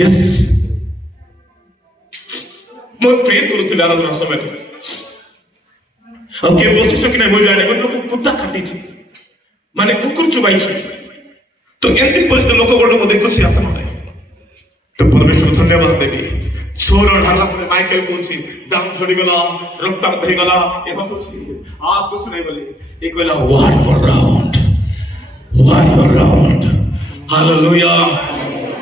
Yes मैं pray करूଥିଲି आराधना समय ଆଉ କିଏ ବସିଛ କି ନାହିଁ ମୁଁ ଜାଣେ ଲୋକ କୁତା କାଟିଛି ମାନେ କୁକୁର ଚୁବାଇଛି ତ ଏମିତି ପରିସ୍ଥିତି ଲୋକ ଗୋଟେ ମୁଁ ଦେଖୁଛି ଆତ୍ମାରେ ତ ପରମେଶ୍ୱର ଧନ୍ୟବାଦ ଦେବି छोर ढाला पर माइकल कौची दम छोड़ी गला रक्तपात हो गला ये हंसुची आ कुछ नहीं बोली एक वेला one more round हालेलुया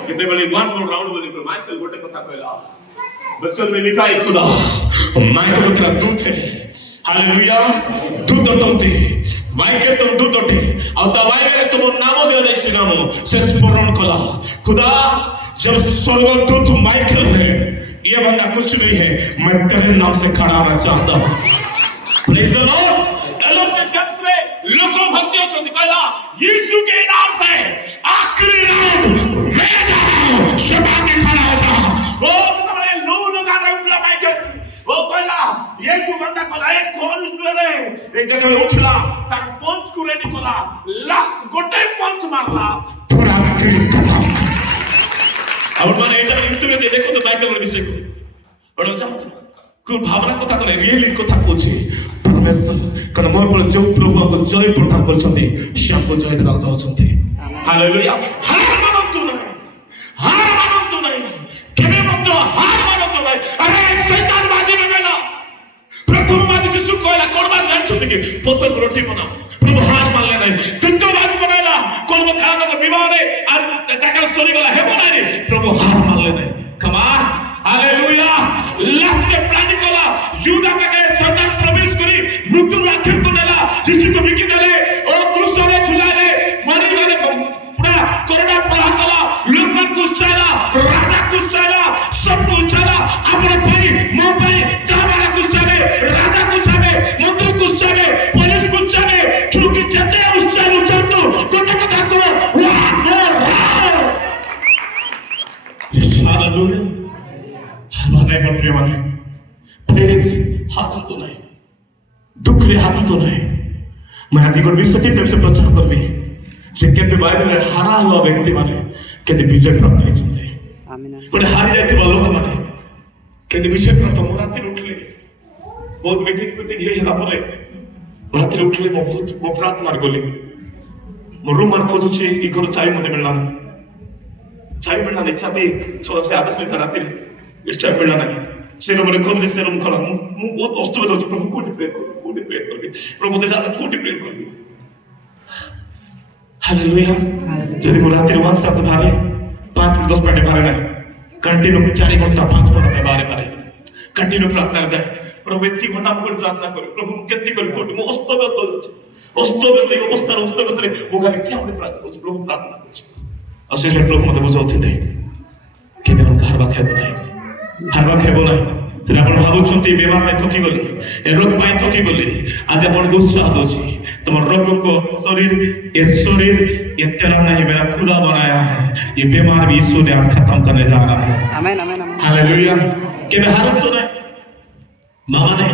कितने बोली one more round बोली पर माइकल गोटे कथा कहला बचन में लिखा है खुदा माइकल तेरा दूत है हालेलुया दूत होते माइकल तुम दूत होते और दवाई में तुम नाम दिया जैसे नाम से स्मरण कला खुदा जब स्वर्गदूत माइकल है ये बंदा कुछ नहीं है मैं तेरे नाम से खड़ा होना चाहता हूं प्रेज द लॉर्ड अपने जब से लोगों भक्तियों से निकला यीशु के नाम से आखिरी राउंड मैं जा रहा हूं शबा के खड़ा हो जा वो तुम्हारे लो लगा रहे उठला माइकल वो कहला ये जो बंदा कहला एक कौन जुरे एक जगह में उठला तक पंच को रेडी कला लास्ट गोटे पंच मारला पूरा आखिरी खत्म और माने এটা ইউটিউবে যে দেখো তো বাইবেলের বিষয় কো বড় চাও কো ভাবনা কথা করে রিয়েলি কথা কইছে परमेश्वर কারণ মোর বল जो प्रभु को जय प्रदान करछथि श्याम को जय देबा जाउछथि हालेलुया हार मानतु नहीं केबे मत हार मानतु नहीं अरे शैतान बाजी में गला प्रथम बाजी यीशु कहला कोन बात जानछथि कि पत्थर को रोटी बनाओ प्रभु हार मानले नहीं द्वितीय बाजी बनाला कोन कारण को विवाह रे और ताकल सरी गला हेबो नहीं प्रभु हार मानले नहीं कमान हालेलुया लास्ट में प्लानिंग कला यूदा के शैतान प्रवेश करी मृत्यु आखिर को नेला यीशु को बिकी देले और क्रूस रे झुलाले मरी गले पूरा कोरोना प्रहार कला लोकमान को चला राजा को चला सब को चला अपने भाई मो भाई चावला को चले राजा को चले मंत्री को चले पुलिस को चले क्योंकि जते उच्चार उच्चार कोटा कथा को हालेलुया हमारे मन प्रिय माने प्लीज हाथ तो नहीं दुख रे हाथ तो नहीं मैं आज को विश्व टीम से प्रचार करबी जे केते बाइबल रे हारा हुआ व्यक्ति माने केते विजय प्राप्त है छते आमीन बड़े हारी जाते लोक माने केते विजय प्राप्त राति उठले बहुत मीटिंग हे हला परे राति उठले बहुत प्रार्थना गली मो रूम मान खोजुची ई घर चाय मते मिलला नहीं चाबी थोड़ा से आदेश लेकर आते इस टाइम मिलना नहीं से नंबर खोल से रूम खोला मु बहुत अस्तव्यस्त हो प्रभु कोटी प्रेयर कर प्रभु दे जा कोटी प्रेयर कर हालेलुया यदि मु राति वन सब भारे 5 10 मिनट भारे नहीं कंटिन्यू 4 घंटा 5 घंटा भारे कंटिन्यू प्रार्थना जाए प्रभु इतनी घंटा मु प्रार्थना कर प्रभु केति कर कोटी मु अस्तव्यस्त रे मु खाली क्या प्रार्थना कर प्रभु प्रार्थना कर अशेष प्रभु मते बुझाउथि नै केबे हम घरबा खेबो नै तेरे आपण भाबुछंती बेमार में थकी गली ए रोग पाई थकी गली आज आपण उत्साह दोछि तुम रोग को शरीर ये तेरा नहीं मेरा खुदा बनाया है ये बीमार भी यीशु ने आज खत्म करने जा रहा है आमीन आमीन हालेलुया केबे हारत तो नै मामा नै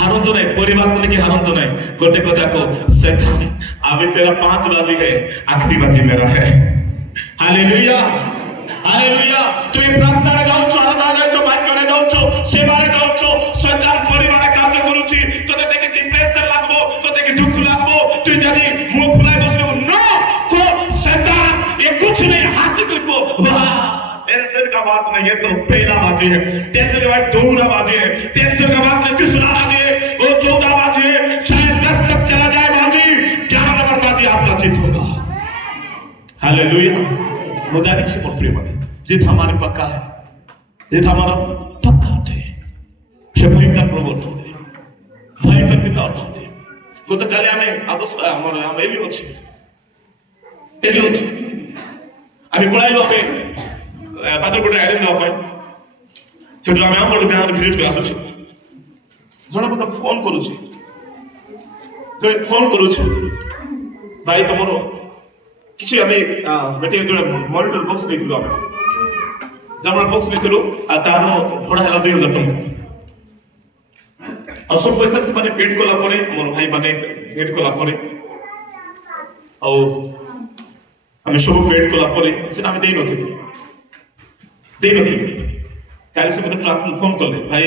हारत तो नै परिवार को लेके हारत तो नै गोटे कथा को शैतान अभी तेरा 5 बाजी है आखिरी बाजी मेरा है हालेलुया हालेलुया तुम प्रार्थना रे जाओ आराधना जाओ बात करे जाओ सेवा रे जाओ शैतान परिवार कार्य करूची तोते देखे डिप्रेशन लागबो तोते देखे दुख लागबो तू जदी मुंह फुलाए बसबो नो को शैतान ये कुछ नहीं हासिल को वाह टेंशन का बात नहीं है तो पहला बाजी है टेंशन का बात दूसरा बाजी है टेंशन का बात नहीं तीसरा बाजी है वो चौथा बाजी है शायद 10 तक चला जाए बाजी 11 नंबर बाजी आपका जीत होगा हालेलुया मुदारी से मोर प्रिय माने जीत हमारे पक्का है जीत हमारा पक्का है से भयंकर प्रभु होते भयंकर पिता होते गत काले हमें आदर्श हमर हम एली अछि अभी पळाइलो से पात्रकोट आइलैंड दवा पाई छोटो हमें हम बोल गांव विजिट कर आसु जणा मत फोन करू छी तो फोन करू छी भाई तमरो किसी हमें बेटे जो मॉनिटर बॉक्स लेथिलो हम जमरा बॉक्स लेथिलो आ तारो भड़ा हला 2000 टका और सब पैसा से माने पेड कोला परे मोर भाई माने पेड कोला परे और हमें सब पेड कोला परे से हमें देई नथि ଦେଇନଥିଲି। କାଲି ସେ ମୋତେ ଫୋନ କଲେ, ଭାଇ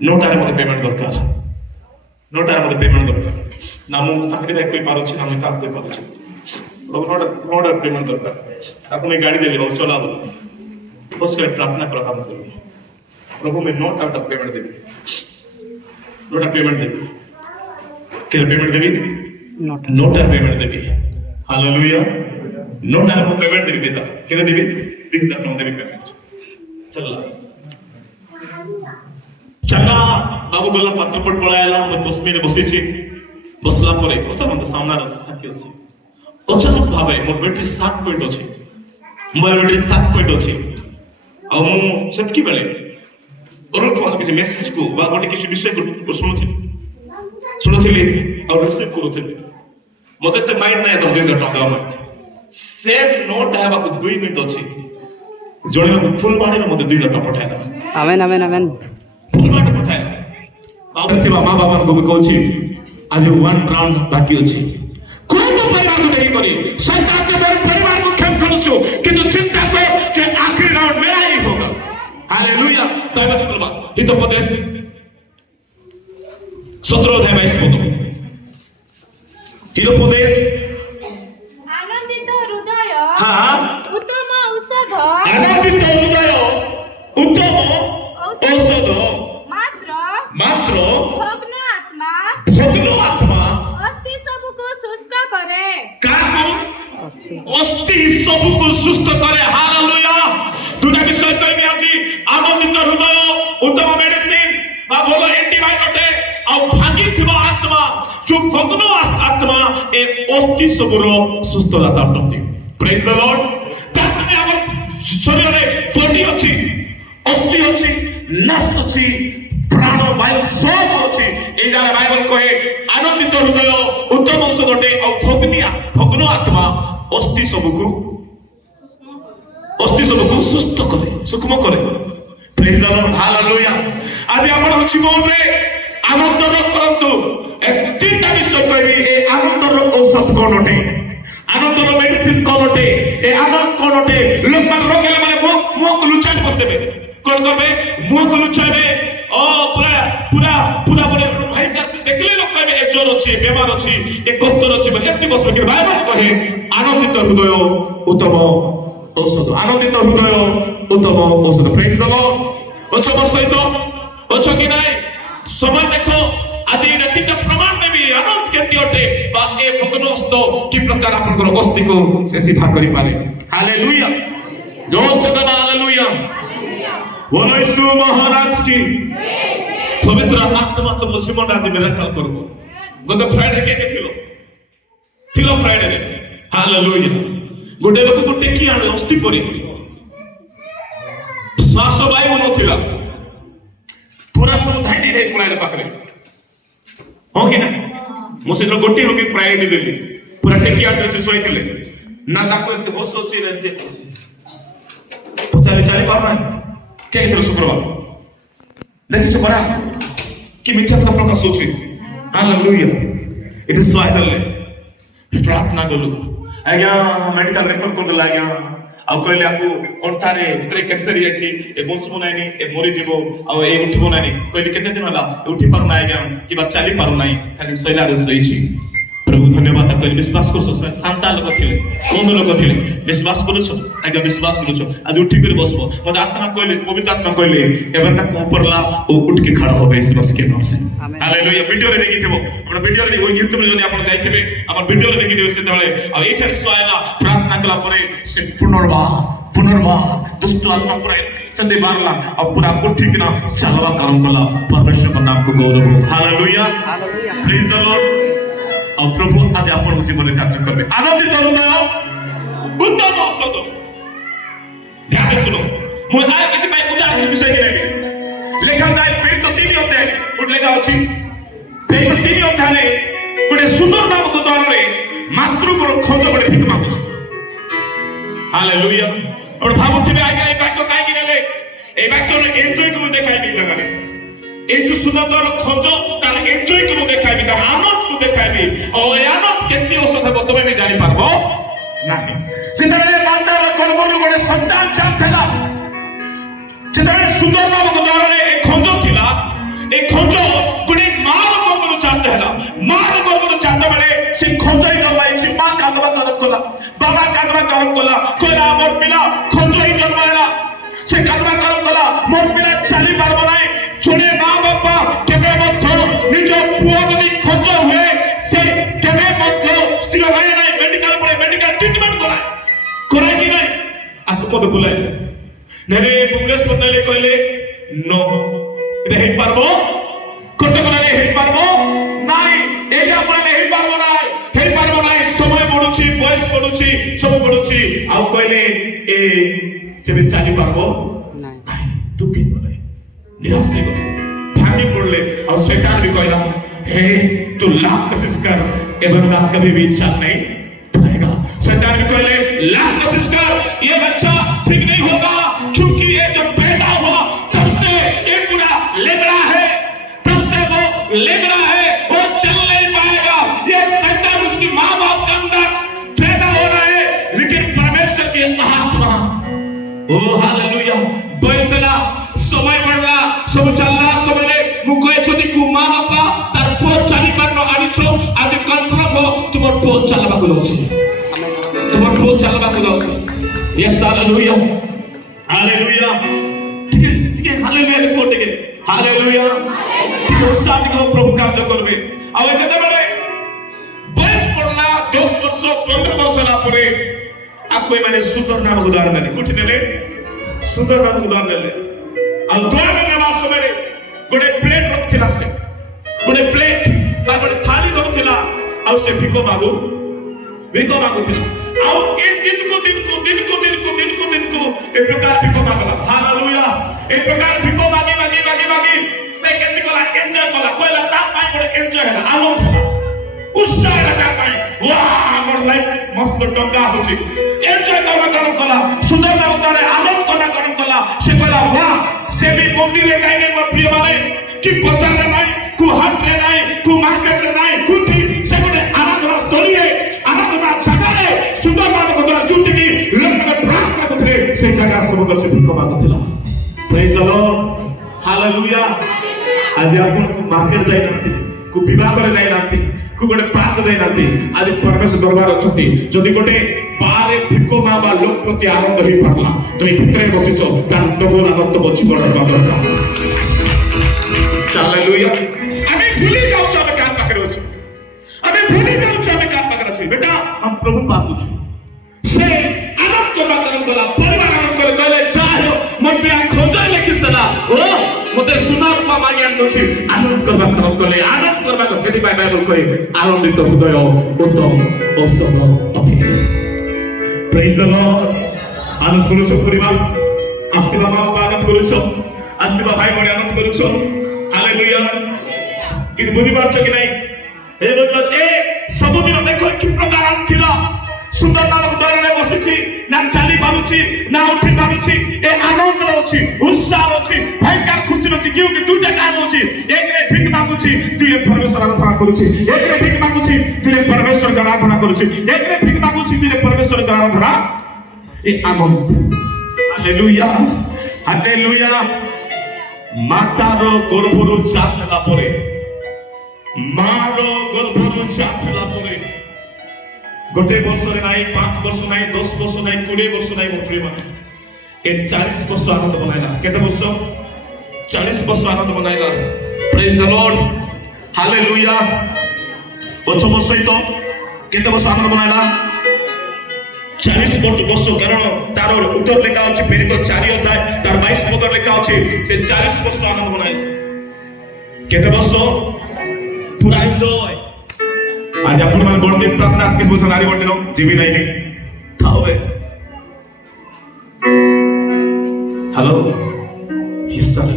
9টাରେ ମୋତେ ପେମେଣ୍ଟ ଦରକାର, 9টাରେ ମୋତେ ପେମେଣ୍ଟ ଦରକାର। ନା ମୁଁ ଚାକିରି ଭାଇ କହିପାରୁଛି, ନା ମୁଁ କାମ କରିପାରୁଛି। 9টাରେ ପେମେଣ୍ଟ ଦରକାର। ତାକୁ ମୁଁ ଗାଡ଼ି ଦେଲି, ହଉ ଚଲା बोला। बस कर प्रार्थना करो, काम करो, प्रभु मैं 9टा पेमेंट देवी, 9टा पेमेंट देवी, क्या पेमेंट देवी, 9टा पेमेंट देवी। हालेलुया। 9टा मैं पेमेंट देवी बेटा, क्या देवी, 2000 टଙ୍କା देवी पेमेंट। चला बाबू गला पात्रपट पळायला, मैं कश्मीर बसीची, बसला परे अच्छा मत सामना रच साथी अछि। अचानक भाबे मोर बैटरी 7 पॉइंट अछि, मोर बैटरी 7 पॉइंट अछि। आ मु सेतकी बेले अरुण कुमार किसी मेसेज को बा गोटे किसी विषय को सुनुथिली और रिसीव करूथिली। मते से माइंड नै 2000 टଙ୍କା माइंड सेम नोट हेबा को 2 मिनिट अछि। जणे लोग फुल बाणी रे मते 2000 टଙ୍କା पठाइला। आमेन आमेन आमेन। फुल बाणी पठाइला। बाबू थिबा मां बाबा को भी कहछि आज 1 राउंड बाकी अछि। कोन तो परिवार को नहीं करी शैतान के मेरे परिवार को खेम खलुछु किंतु चिंता को कि आखिरी राउंड मेरा ही होगा। हालेलुया। ताबत बोलबा हितोपदेश 17 अध्याय 22 पद। हितोपदेश आनंदित हृदय हां उत्तम औषध, आनंदित हृदय उत्तम औषध, मात्र भग्न आत्मा अस्थि सबको शुष्क करे। काको अस्थि सबको सुस्त करे। हालेलुया। दुटा विषय कहबी आज आनंदित हृदय उत्तम मेडिसिन बा बोलो एंटीबायोटिक आ भांगी थिबा आत्मा जो भग्न आत्मा ए अस्थि सबरो सुस्तता ताटंती। Praise the lord. ताकने हमर शरीर रे बॉडी अछि, अस्थि अछि, नस अछि, प्राण वायु सब अछि। ए जाने बाइबल कहे आनंदित हृदय उत्तम औषधटे आ भग्न आत्मा अस्थि सबको सुस्त करे, सुक्ष्म करे। Praise the Lord. हालेलुया। आज आपण जीवन रे आनंद करंतु एक तीनटा विषय कहबी। ए आनंद औषध कोनटे, आनंद मेडिसिन कोनटे, ए आनंद कोनटे। लोग मान रोगले माने मुंह को लुचाई बस देबे। कोन करबे मुंह को लुचाइबे। ओ पूरा बोले भाई का देखले लोग कहबे ए जोर अछि, बेमार अछि, ए कष्ट अछि बोले एत्ते बस। लेकिन बाइबल कहे आनंदित हृदय उत्तम औषध, आनंदित हृदय उत्तम औषध। Praise the Lord. अच्छा वर्ष सहित अच्छा कि नहीं समय देखो आज ये तीनटा प्रमाण में भी आनंद केति अटे बा ए भग्न अस्त कि प्रकार आपनकर अस्थि को से सीधा करि पारे। हालेलुया। जोर से कहना हालेलुया। बोलो यीशु महाराज की। पवित्र आत्मा तुम जीवन आज मिराकल करबो। गत फ्राइडे के देखिलो थिलो फ्राइडे रे। हालेलुया। गोटे लोक को टेकी आले अस्थि परी श्वास वायु नथिला, पूरा समुदाय दे रे पुलाइले पाखरे हो कि ना। मो से गोटे रोगी प्रायोरिटी देली, पूरा टेकी आले से सोइथिले ना ताको एते होश होसी रे एते होसी पचाली चाली पार ना के इधर शुक्रवार देखिछ परा कि मिथ्या का प्रकाश होछि। हालेलुया। इट इज स्वाइदले प्रार्थना करू आज्ञा मेडिकल रेफर कर देला आज्ञा आ कहले आपको अंठारे भितरे कैंसर अछि ए बंचबो नाइनी ए मरि जीवो आ ए उठिबो नाइनी कहले केते दिन होला उठी पार ना आज्ञा कि बा चली पार नाही खाली सैला रे सहीछि। प्रभु धन्यवाद कर विश्वास करछो शांता लोक थिले कोन लोक थिले विश्वास करछो आज्ञा विश्वास करछो आज उठी कर बसबो मते आत्मा कहले पवित्र आत्मा कहले एबन तक ऊपरला ओ उठ के खड़ा होबे यीशु के नाम से। हालेलुया। वीडियो रे देखि देबो अपन वीडियो रे यूट्यूब रे जने अपन जाइथिबे अपन वीडियो रे देखि देबो से तळे आ एठार सोयला प्रार्थना कला परे से पुनर्वार दुष्ट आत्मा पूरा से दे मारला और पूरा उठी के ना चलवा काम कला। परमेश्वर के नाम को गौरव हो। Hallelujah. Hallelujah. Praise the Lord. और प्रभु आज आपन जीवन में कार्य करबे। आनंदित हृदय उत्तम औषध। ध्यान से सुनो मु आय के भाई उदाहरण के विषय के लेबे लेखा जाय फिर तो 3 अध्याय उठ लेखा अछि। फिर तो 3 अध्याय रे गोटे सुंदर नाम को द्वार रे मातृ को खोज बडे फित मागुस। हालेलुया। और भाबुथिबे आगे ए वाक्य काहे कि नेले ए वाक्य रे एन्जॉय को देखाई दी जगह रे ए जो सुंदर खोज तार एन्जॉय को देखाई तार आनंद को देखाई और ए आनंद केति औषध है तमे भी जानि पारबो नाही। सेतरे मातार गर्भरु गोटे संतान चाहला सुंदर नामक द्वारा एक खंजो थिला एक खंजो गुणे मार गोबरो चाहते है ना मार गोबरो चाहते बड़े से खंजो ही जन्माई छि मां कांदवा करम कोला बाबा कांदवा करम कोला कोला मोर पिला खंजो ही जन्मायला से कांदवा करम कोला मोर पिला चाली पारबो नाही जोड़े मां बापा केबे मध्य निज पुओ जदि खंजो हुए से केबे मध्य स्थिर रहे नाही मेडिकल पड़े मेडिकल ट्रीटमेंट कराय कि नाही आको मत बुलाय नेरे भुवनेश्वर नेले कहले नो এটা হেই পারবো কটকনারে হেই পারবো নাই এটা আপনি হেই পারবো নাই সময় বড়ুছি বয়স বড়ুছি সব বড়ুছি আউ কইলে এ যেবে চালি পারবো নাই দুঃখিত নাই নিরাশ হয়ে গেল ভাঙি পড়লে আর শয়তান भी কইলা हे तू लाख कोशिश कर एवं रात कभी भी चल नहीं पाएगा शैतान भी कहले लाख कोशिश कर ये बच्चा ठीक नहीं होगा क्योंकि ये जब पैदा हुआ तब से ये पूरा लेगड़ा है वो चल नहीं पाएगा ये शैतान उसकी माँ बाप के अंदर पैदा हो रहा है लेकिन परमेश्वर की आत्मा ओ हालेलुया बयसला समय बढ़ला सब चलला समय मुखय যদি কু মা বাবা তার পুଅ চালি পান্ন আনিছো আজ কনফার্ম হো তোমার পুଅ চালবাকু যাচ্ছে তোমার পুଅ চালবাকু যাচ্ছে ইয়েস হালেলুয়া হালেলুয়া ঠিক হালেলুয়া লিখো ঠিক হালেলুয়া ঠিক উৎসাহ দিও প্রভু কার্য করবে আর যেতেবেলে বয়স পড়লা 10 বছর 15 বছর না পরে আকই মানে সুন্দর নাম উদাহরণ নেলে কোঠি নেলে সুন্দর নাম উদাহরণ নেলে আর দোয়া নেওয়া সময় गोटे प्लेट रखिला से गोटे प्लेट बा गोटे थाली धरथिला आ से भिको मागु थिला आ ए दिन को ए प्रकार भिको मागला हालेलुया ए प्रकार भिको मागी से केंदी कोला एन्जॉय कोला कोइला ता पाई गोटे एन्जॉय हैला आनंद हैला उत्साह लगा पाई वाह हमर लाइफ मस्त टंगा आसुची एन्जॉय करम कोला सुंदर नामतारे आनंद करम कोला से कोला वाह से भी मंदिर में जाइने मोर प्रिय माने कि बाजार रे नाही कु हाट रे नाही कु मार्केट रे नाही कुठी से गोटे आराधना स्थली रे आराधना जगह रे सुंदर नाम को जुटी की लोक में प्रार्थना करते से जगह सब कर से भिको मागुथिला प्रेज द लॉर्ड हालेलुया आज आपण को मार्केट जाई नथि कु विवाह करे जाई नथि कु गोटे पार्क जाई नथि आज परमेश्वर दरबार अछथि जदि गोटे बारे भिको माबा लोक प्रति आनंद होई पारला तुम भितरे बसिছো तार डबल आनंद बची बड़ दरकार हालेलुया आमे भूली जाउछ आमे कान पाकरे अछु आमे भूली जाउछ आमे कान पाकरे अछु बेटा हम प्रभु पास अछु से आनंद को बाकरम कला परिवार आनंद करे कहले चाहो मन बिना खोजै लेखि सला ओ मते सुनार पा मागी आनछि आनंद करबा खरम कले आनंद करबा केति बाइबल कहे आनंदित हृदय उत्तम औषध अटे प्रेज द लॉर्ड आनंद करूছো परिवार आस्तिबा मां बाबा आनंद करूছো आस्तिबा भाई बड़ी आनंद करूছো हालेलुया किस बुझी पारছো कि नहीं हे बुझल ए सब दिन देखो कि प्रकार थिला सुंदर नामक द्वारा बसिछि ना चाली पारुछि ना उठी पारुछि ए आनंद रहउछि उत्साह रहउछि भयंकर खुशी रहउछि क्योंकि दुटा काम होछि एक रे भीख मांगुछि दुई परमेश्वर आराधना करूछि एक रे भीख मांगुछि दुई परमेश्वर का आराधना करूछि एक रे भीख मांगुछि दुई परमेश्वर का आराधना ए आनंद हालेलुया हालेलुया मातारो गर्भरु चाथला परे मारो गर्भरु चाथला परे गोटे वर्ष नहीं 5 वर्ष नहीं 10 वर्ष नहीं 20 वर्ष नहीं मोफरी माने ए 40 वर्ष आनंद बनाइला केते वर्ष 40 वर्ष आनंद बनाइला प्रेज द लॉर्ड हालेलुया 5 वर्ष तो केते वर्ष आनंद बनाइला 40 वर्ष कारण तार उत्तर लेखा अछि फेरी तो 4 अध्याय तार 22 पद लेखा अछि से 40 वर्ष आनंद बनाइला केते वर्ष पूरा एन्जॉय आज आपण मान बड़दिन प्रार्थना किस बस नारी बड़दिन जीवी नहीं नहीं खाओ बे हेलो यस सर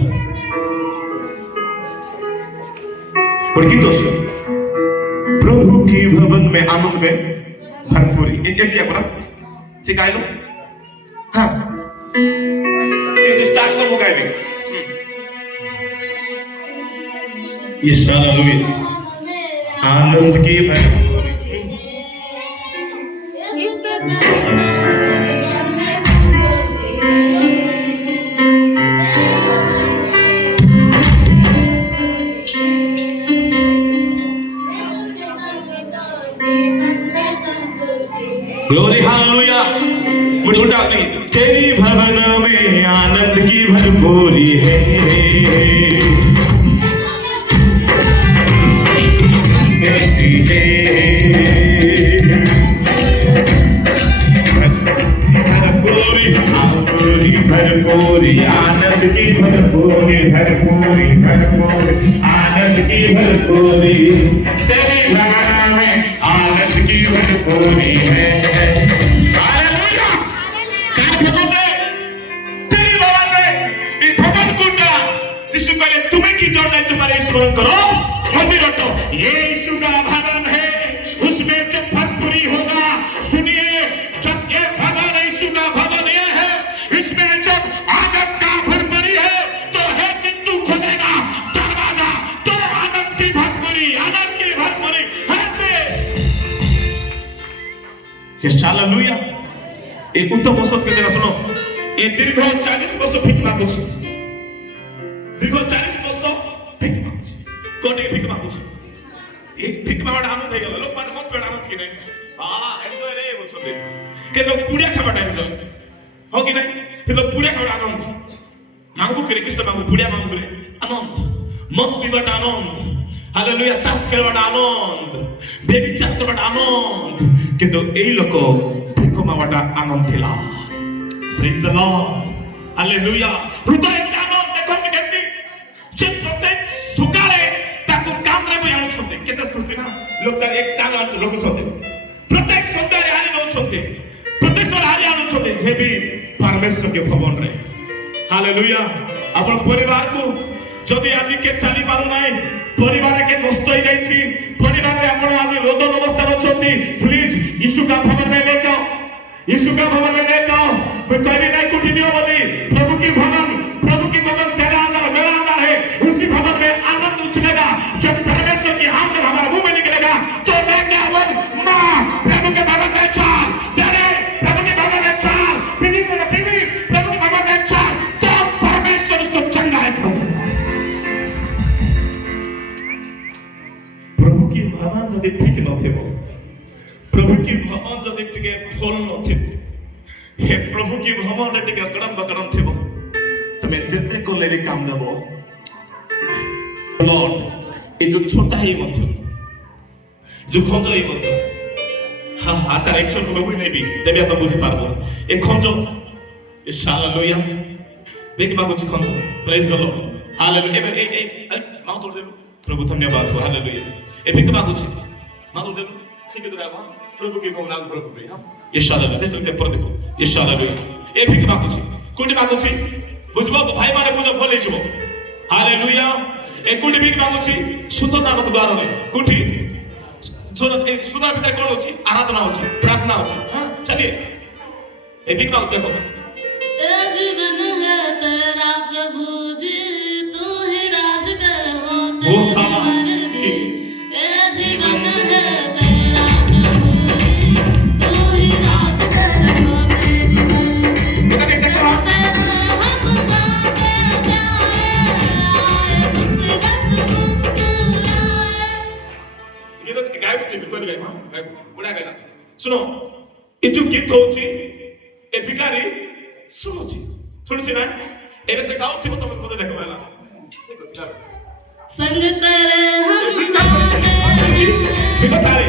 और की दोस्त प्रभु की भवन में आनंद में भरपूरी एक क्या बड़ा ठीक है लो हां ये स्टार्ट कर मुकाए यस हालेलुया आनंद की भरपूरी भरपूरी है कैसी है भरपूरी भरपूरी आनंद की भरपूरी भरपूरी भरपूरी आनंद की भरपूरी तेरी भावना में आनंद की भरपूरी है हालेलुया काय भगवते तेरी भवन में ये भवन कुंडा जिसु कहले तुम्हें की जोड़ नहीं तुम्हारे स्मरण करो मंदिर हटो ये यीशु का भवन है उसमें जब भरपूरी होगा सुनिए जब ये भवन यीशु का भवन ये है इसमें जब आनंद का भरपूरी है तो है किंतु खुलेगा दरवाजा तो आनंद की भरपूरी है हालेलुया एक उत्तम बसत के देखा सुनो ये दीर्घ 40 वर्ष ভিক মাগুছি দীর্ঘ 40 वर्ष ভিক মাগুছি কোটি ভিক মাগুছি এই ভিক মাগাটা আনন্দ হয়ে গেল লোক মানে হত বেড়া আনন্দ কি নাই এনজয় রে বলছতে কে লোক পুড়িয়া খাবাটা এনজয় हो कि नहीं फिर लोग पुड़िया खाओ आनंद मांगू करे कृष्ण मांगू पुड़िया मांगू करे आनंद मत पीबट आनंद हालेलुया तास खेलबट आनंद बेबिचार करबट आनंद किंतु एई लोक भिख मागटा आनंद थिला प्रेज द लॉर्ड हालेलुया हृदय आनंद देखो केमती जे प्रत्येक सुकाळे ताकू कांद्रे बई आनु छते केते खुशी ना लोक तार एक कांद्रा लोक छते प्रत्येक सुंदर आनी नो छते प्रत्येक आनी आनु छते जे भी परमेश्वर के भवन रे हालेलुया अपन परिवार को जदि आज के चली पारु नाही परिवार के नष्ट हो जाईछि परिवार रे आपण आज रोदन अवस्था अछंती प्लीज यीशु का भवन में ले जाओ यीशु का भवन में ले जाओ मैं कहबी नहीं कुछ नहीं बोली प्रभु की भवन तेरा अंदर मेरा अंदर है उसी भवन में आनंद उछलेगा जब परमेश्वर की आमद हमारे मुंह में निकलेगा तो मैं क्या बोल मां प्रभु के भवन में चल तेरे प्रभु के भवन में चल बीवी प्रभु के भवन में चल तो परमेश्वर उसको चंगा है प्रभु की भवन जदि ठीक न थे प्रभु की भवन जदि टिके फल न थे हे प्रभु की भवन रे टिके कड़म बकड़म थे तमे जेते को लेली काम देबो लॉर्ड ए जो छोटा ही मत जो खंजर ही मत हां आतार एक्शन को भी नहीं भी तबे आप बुझी पारबो ए खंजर ए हालेलुया देख मागो छि खंजर प्रेज द लॉर्ड हालेलुया ए माउ तोड़ देबो प्रभु धन्यवाद हो हालेलुया ए भिक मागो छि मागो देबो सिके दरा प्रभु के भवन नाम प्रभु रे हां ये हालेलुया देखो पर देखो ये हालेलुया ए भिक मागो छि कोटी मागो छि बुझबो भाई माने बुझो भले छिबो हालेलुया ए कोटी भिक मागो छि सुंदर नामक द्वार रे कोठी सुंदर ए सुंदर भीतर कोन अछि आराधना अछि प्रार्थना अछि हां चलिए ए भिक मागो देखो तेरा जीवन है तेरा प्रभु जी तू ही राज कर वो तेरी मर्जी तेरा जीवन है तेरा प्रभु जी तू ही राज कर वो तेरी मर्जी सुनो ये जो गीत होची ए भिखारी सुनोची सुनछि ना एबे से गाओ थिबो तुम मते देखो वाला संग तेरे हम भिखारी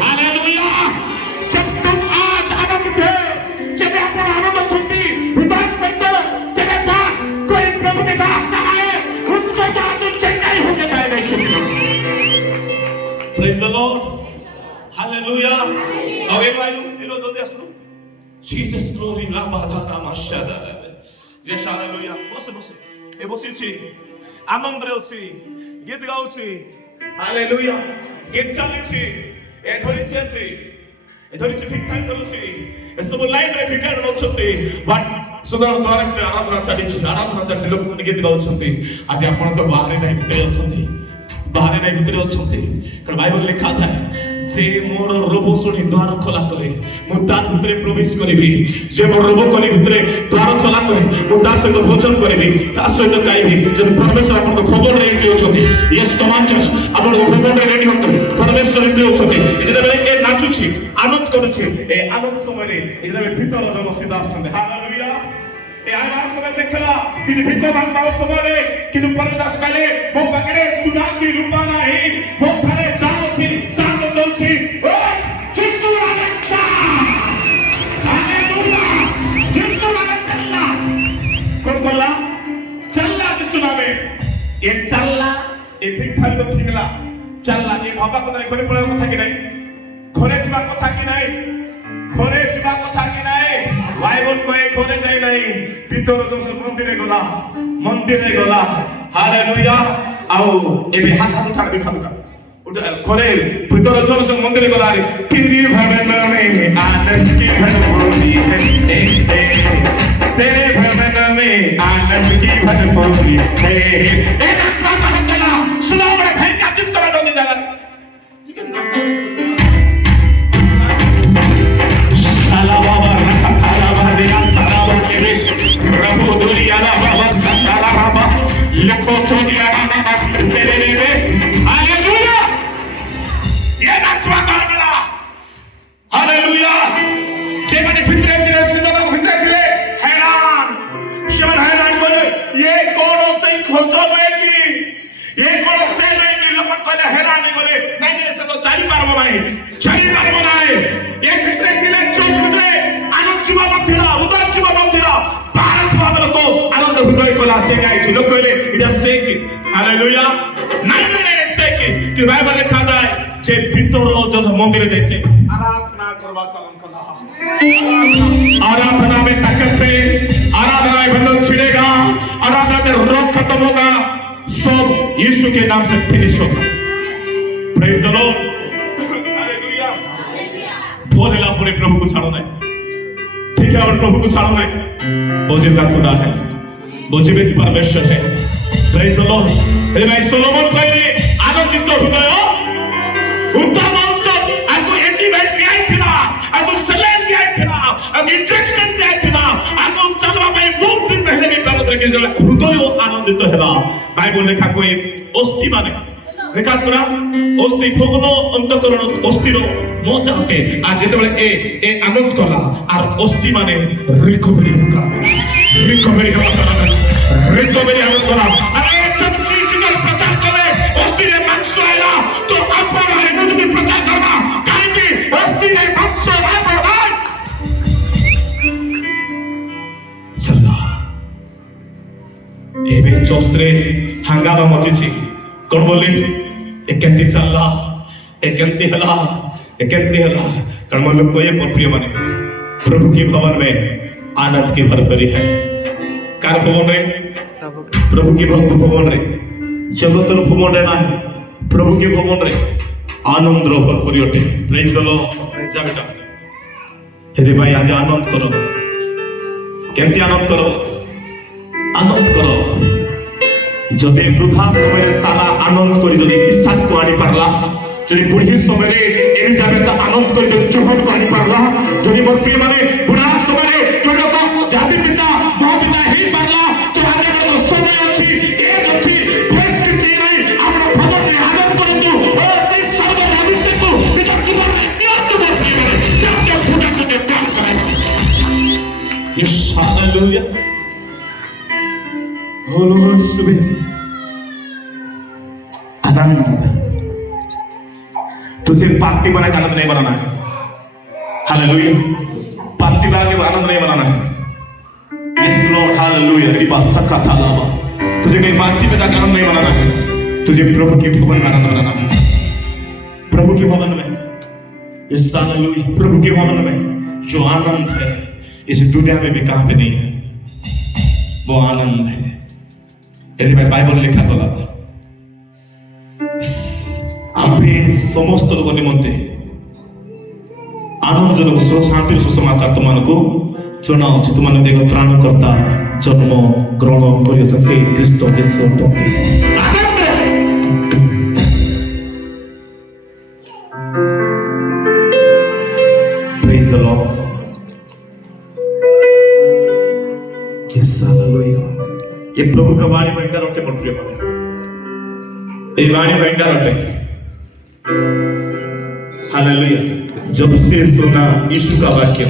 हालेलुया जब तुम आज आनंद थे जब अपन आनंद सुनती हृदय सहित तेरे पास कोई प्रभु के दास आए उसको तो आनंद चंगाई होके जाएगा प्रेज द लॉर्ड हालेलुया और एक वाइलू इलो जल्दी आसलो जीसस ग्लोरी ला बाधा नाम आशादा ये हालेलुया बस ए बसिछि आनंद रे अछि गीत गाउछि ହାଲେଲୁୟା ଗୀତ ଚାଲିଛି ଏ ଧରିଛନ୍ତି ଏ ଧରିଛି ଠିକ ଠାକ ଧରୁଛି ଏସବୁ ଲାଇନରେ ଭିକାରୀ ରହୁଛନ୍ତି ବଟ୍ ସୁନ୍ଦର ଦ୍ୱାର ଭିତରେ ଆରାଧନା ଚାଲିଛି ଲୋକମାନେ ଗୀତ ଗାଉଛନ୍ତି ଆଜି ଆପଣ ତ ବାହାରେ ନାହିଁ ଭିତରେ ଅଛନ୍ତି ବାହାରେ ନାହିଁ ଭିତରେ ଅଛନ୍ତି କାରଣ ବାଇବଲ ଲେଖାଯାଏ যে মোর রোগ শুনি দ্বার খোলা করে মু তার ভিতরে প্রবেশ করিবি যে মোর রোগ কলি ভিতরে দ্বার খোলা করে মু তার সহিত ভোজন করিবি তার সহিত খাইবি যদি পরমেশ্বর আপনার খবর রেডি অଛନ୍ତି ইয়েস কমান চর্চ আপনার খবর রেডি হতো পরমেশ্বর রেডি অଛନ୍ତି যেতবেলে এ নাচুছি আনন্দ করুছি এই আনন্দ সময়ে যেতবেলে ভিতর জন সিধা আসছে হালেলুয়া এই আবার সময় দেখলা কিছু ভিতর ভাঙবার সময়ে কিন্তু পরদাস কালে মো পাখে সুনা কি রূপা নাই মো ঘরে যাওছি ये चलला ये ठीक ठाक तो ठीकला चलला ये बाबा को नहीं घरे पड़े कथा कि नहीं घरे जीवा कथा कि नहीं घरे जीवा कथा कि नहीं बाइबल कहे घरे जाई नहीं पितर जो मंदिरे गला हालेलुया आओ एबे हाथ उठा घरे पितर जो मंदिरे गला रे तेरी भवन में आनंद की भरपूरी है तेरे भवन में आनंद की भरपूरी है मंदिर जैसे आराधना करवा करम कला आराधना में ताकत है आराधना में बंधन छिड़ेगा आराधना में रोग खत्म होगा सब यीशु के नाम से फिनिश होगा प्रेज द लॉर्ड हालेलुया बोलेला पूरे प्रभु को छाड़ो नहीं ठीक है और प्रभु को छाड़ो नहीं वो जिंदा खुदा है वो जीवित परमेश्वर है प्रेज द लॉर्ड हे भाई सोलोमन कहले आनंदित हृदय उत्तम हृदय आनंदित है बाइबल लेखा कोई अस्थि माने लेखा करा अस्थि भोगन अंतकरण अस्थिर मजा होते आज जेतेबेले ए आनंद कला आर अस्थि माने रिकवरी होगा रिकवरी आनंद कला अरे सब चीज का प्रचार करे अस्थि रे मांस आया तो अपन रे मुझे प्रचार करना काहे कि अस्थि रे मांस आया एबे चोसरे हंगामा मचिछि कोन बोले ए केंती चलला ए केंती हला कारण मन लोग कोई प्रिय माने प्रभु के भवन में आनंद की भरपूरी है कार भवन रे प्रभु के भवन रे जगतर भवन रे ना प्रभु के भवन रे आनंद रो भरपूरी होते प्रेज द लॉर्ड प्रेज बेटा यदि भाई आज आनंद करो केंती आनंद करो जदि वृद्धा समय सारा आनंद करी जदि इसाक को आनी पारला जदि बुढ़ी समय एलिजाबेथ आनंद करी जदि जोहन को आनी पारला जदि मोर प्रिय माने बुढ़ा समय जो लोग जाति पिता महापिता ही पारला तो आज हम समय अछि एज अछि प्रेस के ची नहीं आपण भवन में आनंद करंतु ओ से सर्व भविष्य को निज जीवन में त्याग कर जब फुटा को त्याग करे यस हालेलुया आनंद तुझे पार्टी बना के आनंद नहीं बनाना है हालेलुया पार्टी बना के आनंद नहीं बनाना है यस लॉर्ड हालेलुया रिबा सकता लावा तुझे कहीं पार्टी में जाकर आनंद नहीं बनाना है तुझे प्रभु के भवन में आनंद बनाना है प्रभु के भवन में इस हालेलुया प्रभु के भवन में जो आनंद है इस दुनिया में भी कहां पे नहीं है वो आनंद है यदि मैं बाइबल लिखा तो आम्भे समस्त लोक निमंते आनंदजनक शांति सुसमाचार तुमको जनाऊँ तुमने देख त्राणकर्ता जन्म ग्रहण कर Christ जेसु Praise the Lord. Yes, hallelujah. ये प्रभु का वाणी भयंकर होते पर प्रिय ये वाणी भयंकर होते हालेलुया। जब से सुना यीशु का वाक्य,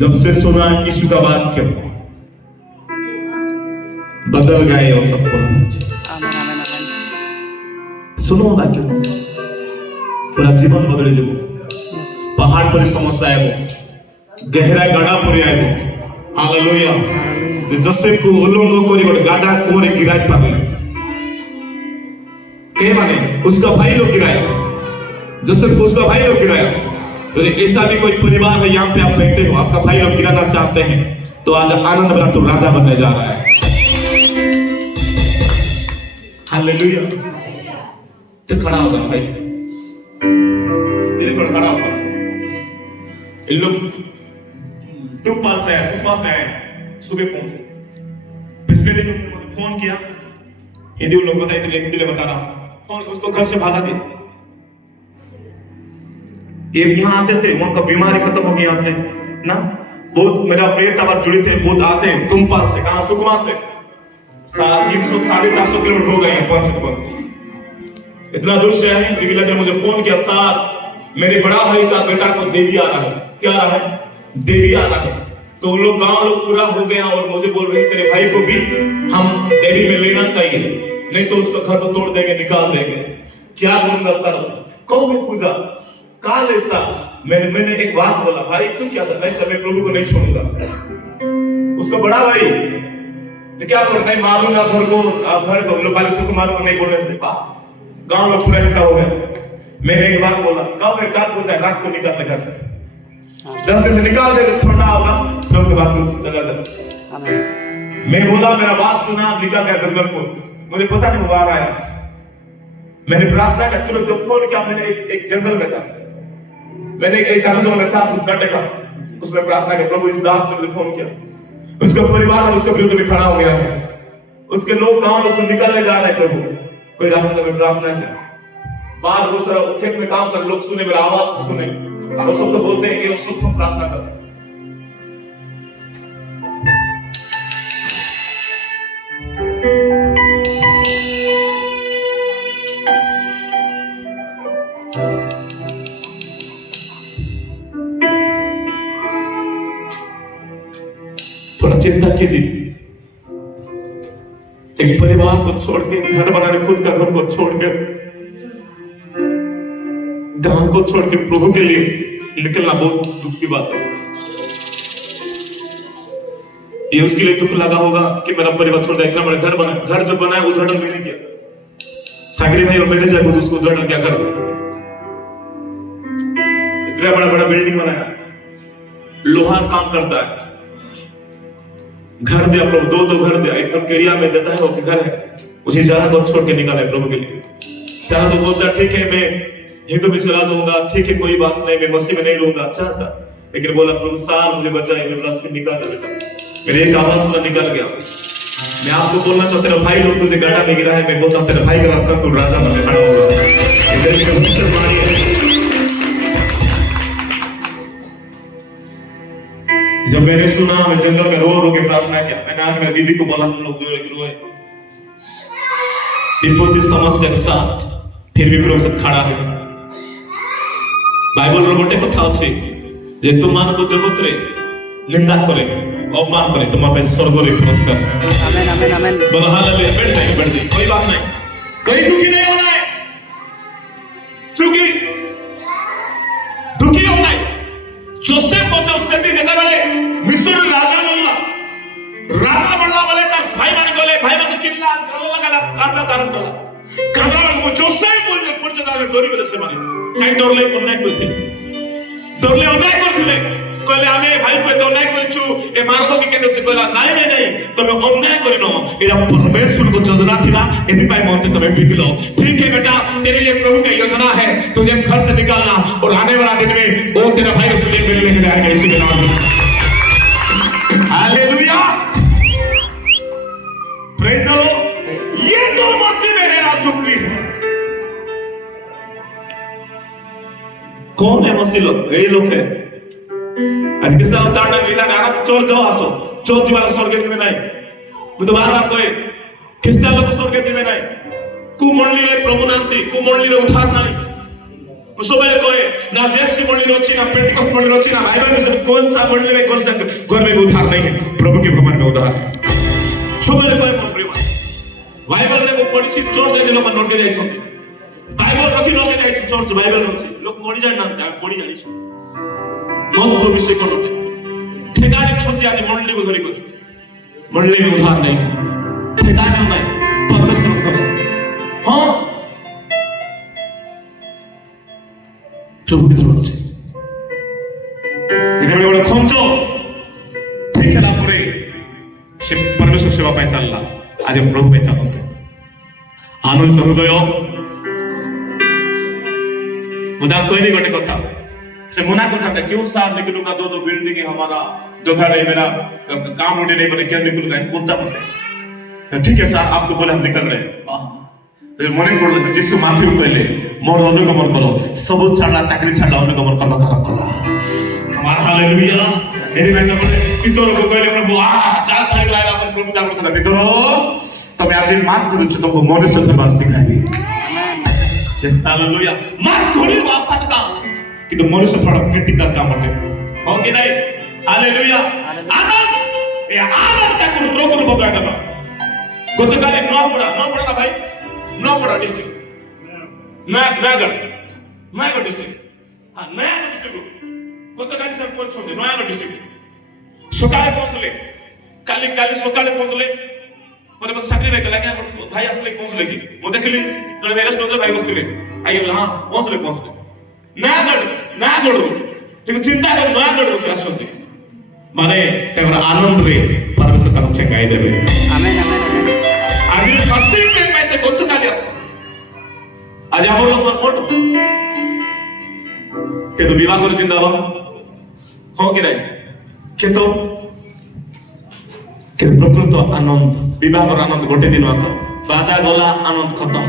जब से सुना यीशु का वाक्य, बदल गए और सब सुनो वाक्य को, पूरा जीवन बदल जाए। पहाड़ पर समस्या है, गहरा गड़ा पर आए, हालेलुया। जोसेफ को उल्लंघन करी बड़ गाड़ा कोरे गिराए पाले, के माने उसका भाई लोग गिराए, जोसेफ को उसका भाई लोग गिराया। तो ऐसा भी कोई परिवार है यहाँ पे आप बैठे हो, आपका भाई लोग गिराना चाहते हैं, तो आज आनंद भरा तो राजा बनने जा रहा है। हालेलुया। तो खड़ा हो जाओ भाई, ये थोड़ा खड़ा हो जाओ। इन लोग टूपाल से आए, सुपा से आए, सुबह पहुंचे। पिछले दिन उन्होंने फोन किया, हिंदी लोग बताए थे, हिंदी में बता रहा हूं, उसको घर से भागा दिया। ये यहाँ आते थे, उनका बीमारी खत्म हो गई यहाँ से ना, बहुत मेरा प्रेम तब जुड़े थे, बहुत आते हैं टूपाल से, कहाँ सुकमा से 300 450 किलोमीटर हो गए हैं पहुंचे पर। इतना दूर से आए, लेकिन मुझे फोन किया, साथ मेरे बड़ा भाई का बेटा को देवी आ रहा है। क्या आ रहा है? देवी आ रहा है। तो उन लोग गांव लोग पूरा हो गया और मुझे बोल रहे तेरे भाई को भी हम देवी में लेना चाहिए, नहीं तो उसका घर को तोड़ देंगे, निकाल देंगे। क्या बोलूंगा सर, कौन भी पूजा काल ऐसा। मैंने एक बात बोला, भाई तुम क्या सर, नहीं सर मैं प्रभु को नहीं छोड़ूंगा। उसका बड़ा भाई तो क्या बोल, नहीं मारूंगा घर को लोग बालिशों को मारूंगा, नहीं बोलने से गांव में पूरा इकट्ठा हो गया। मैंने एक बात बोला, गांव में काल पूजा रात को निकालने घर से, 10 से निकाल दे, ठंडा होगा फिर उसके बाद तू चला जा। मैं बोला, मेरा बात सुना, निकल गया जंगल को। मुझे पता नहीं वो आ रहा है आज। मैंने प्रार्थना किया, तुरंत जब फोन किया, मैंने एक जंगल में था, मैंने एक कागजों में था बैठे का, उसमें प्रार्थना किया, प्रभु इस दास ने मुझे फोन किया, उसका परिवार उसके विरुद्ध में खड़ा हो गया है, उसके लोग गांव लोग से निकलने जा रहे हैं, प्रभु कोई रास्ते में प्रार्थना किया। बाहर दूसरा खेत में काम कर, लोग सुने मेरा आवाज को सुने, और सब तो बोलते हैं कि वो सुख प्रार्थना कर। थोड़ा चिंता कीजिए, एक परिवार को छोड़ के, घर बनाने, खुद का घर को छोड़ के, गांव को छोड़ के प्रभु के लिए निकलना बहुत दुख की बात है। ये उसके लिए दुख लगा होगा कि मेरा परिवार छोड़ दिया, इतना बड़ा घर बना, घर जब बनाया उद्घाटन मैंने किया, सागरी भाई और मैंने जाकर उसको उद्घाटन किया, घर इतना बड़ा बिल्डिंग बनाया, लोहा काम करता है, घर दिया प्रभु, 2 घर दिया, एकदम केरिया में देता है, वो घर है, उसी जगह को छोड़ के निकाला है प्रभु के लिए। चाहे तो बोलता ठीक है मैं हिंदू में चला जाऊंगा, ठीक है कोई बात नहीं, मैं मसीह में नहीं रहूंगा, चाहता, लेकिन बोला प्रभु साल मुझे बचाए, मैं रात निकाल बेटा, मेरे एक आवाज सुना निकल गया। मैं आपको बोलना चाहता, तेरा भाई लोग तुझे गाड़ा में गिरा है, मैं बोलता तेरा भाई का रास्ता तू राजा बनने खड़ा होगा। जब मैंने सुना, मैं जंगल में रो के प्रार्थना किया, मैंने आके मेरी दीदी को बोला, हम लोग रोए, विपत्ति समस्या के साथ फिर भी प्रभु सब खड़ा है। बाइबल रो गोटे कथा अछि जे तुमको जगतरे निंदा करे, अपमान करे, तुम पे स्वर्ग रे पुरस्कार। आमेन आमेन आमेन। बोलो हालेलुया। बैठ जाइए, कोई बात नहीं, कहीं दुखी नहीं होना है, क्योंकि दुखी होना है। जोसेफ को सेती जगह वाले मिस्र राजा बनला वाले का भाई माने गले, भाई माने चिल्ला लगा कांदा कारण कांदा को जोसेफ बोल पुरजदार डोरी वाले से माने कहीं डरले अन्याय करथिले, कहले आमे भाई को तो नहीं करछु ए मारबो के केते से कहला नहीं नहीं नहीं तमे अन्याय करिनो एरा परमेश्वर को योजना थिला एदि पाई मोते तमे बिकलो ठीक है बेटा तेरे लिए प्रभु की योजना है तुझे घर से निकालना और आने वाला दिन में वो तेरा भाई को ले लेके जाएगा इसी के नाम में हालेलुया प्रेज द लॉर्ड ये तो मसीह में रहना जरूरी है कौन है मसीह लोग यही लोग है आज किसी अवतार ने विधान आना चोर जाओ आसो चोर जीवाला स्वर्ग में नहीं मैं तो बार-बार कहे क्रिश्चियन लोग स्वर्ग में नहीं कुमंडली रे प्रभु नांती कुमंडली रे उद्धार नहीं मुसबे कहे ना जेसी मंडली रोची ना पेंटिकॉस्ट मंडली रोची ना बाइबल में सब कौन सा मंडली में कौन सा घर में उद्धार नहीं है प्रभु के भवन में उद्धार है सबे कहे मन प्रिय बाइबल रे वो पढ़ी चोर जाय लोग नरक जाय छथि बाइबल रखी लोग जाय चर्च बाइबल रखी लोग मरि जाय ना पढ़ी जानी छ मन को विषय करते ठेकाने छथि आज मंडली को धरी कर मंडली में उद्धार नहीं है ठेकाने नहीं परमेश्वर को हां प्रभु की धर्म से इधर बड़े खंचो ठीक है ना पूरे से परमेश्वर सेवा पाई चलला आज हम प्रभु पे चलते आनंद हृदय मुदा कोई नहीं गोटे कथा से मना करता था क्यों साहब निकलूंगा दो बिल्डिंग है हमारा दो घर है मेरा काम होने नहीं बने क्या निकलूंगा बोलता बोलते ठीक है साहब आप तो बोले हम निकल रहे हैं मने पड़ल जिसु माथि कहले मोर अनुगमन करो सब छाड़ला चाकरी छाड़ला अनुगमन करना खराब करला हमारा हालेलुया एरी में बोले कितोर को कहले प्रभु आ चाल छाड़ी लायला अपन प्रभु दान करता मित्रो तमे आज मार्क करू छ तुमको मनुष्य सेवा सिखाइबी यस हालेलुया मार्क थोड़ी भाषा का कि तो मनुष्य थोड़ा क्रिटिकल काम होते हो कि नहीं हालेलुया आनंद ए आनंद को रोग को बदला करना गतकाली न पड़ा भाई नौपड़ा डिस्ट्रिक्ट नयागढ़ डिस्ट्रिक्ट हाँ नयागढ़ डिस्ट्रिक्ट गतकाली सरपंच होते नयागढ़ डिस्ट्रिक्ट सकाळे पहुंचले काली सकाळे पहुंचले पर मग साखरी वेक लागे भाई असले पहुंचले की मग देखली तर मेरे नजर भाई बसले आई हां पहुंचले नयागढ़ ठीक चिंता कर नयागढ़ से आसते माने तेरा आनंद रे परमेश्वर का हमसे गाय देबे आमेन आमेन आज फास्टिंग में पैसे गोत काली आस आज हम लोग मोट के तो विवाह कर जिंदाबाद हो कि नहीं के तो के प्रकृत आनंद विवाह कर आनंद गोटे दिन आक बाजा गला आनंद खत्म